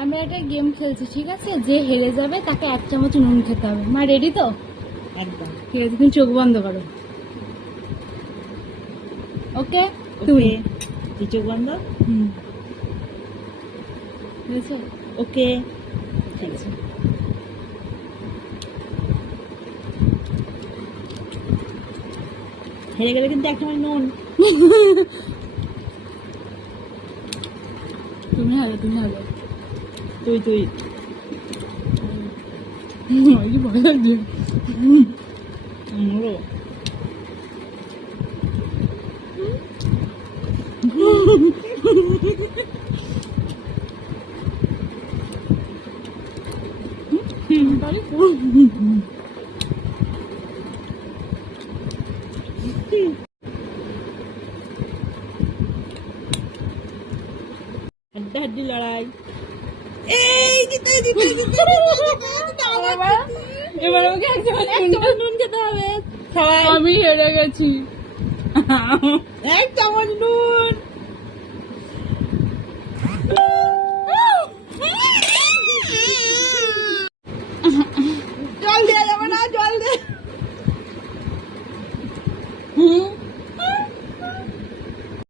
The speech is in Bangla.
আমি একটা গেম খেলছি, ঠিক আছে? যে হেরে যাবে তাকে 1 চামচ নুন খেতে হবে। মা রেডি তো? একদম। ঠিক আছে, তুমি চোখ বন্ধ করো। ওকে, তুমি তুই চোখ বন্ধ। বুঝেছো? ওকে, ঠিক আছে। হেরে গেলে কিন্তু একটা নুন। তুমি হারো, তুমি হারো। তুই তুই ভয় লাগছে। মরো। হাড্ডাহাড্ডি লড়াই। এই জিতে জিতে জিতে এবার আমাকে 1 চামচ নুন খেতে হবে সবাই। আমি হেরে গেছি। 1 চামচ নুন।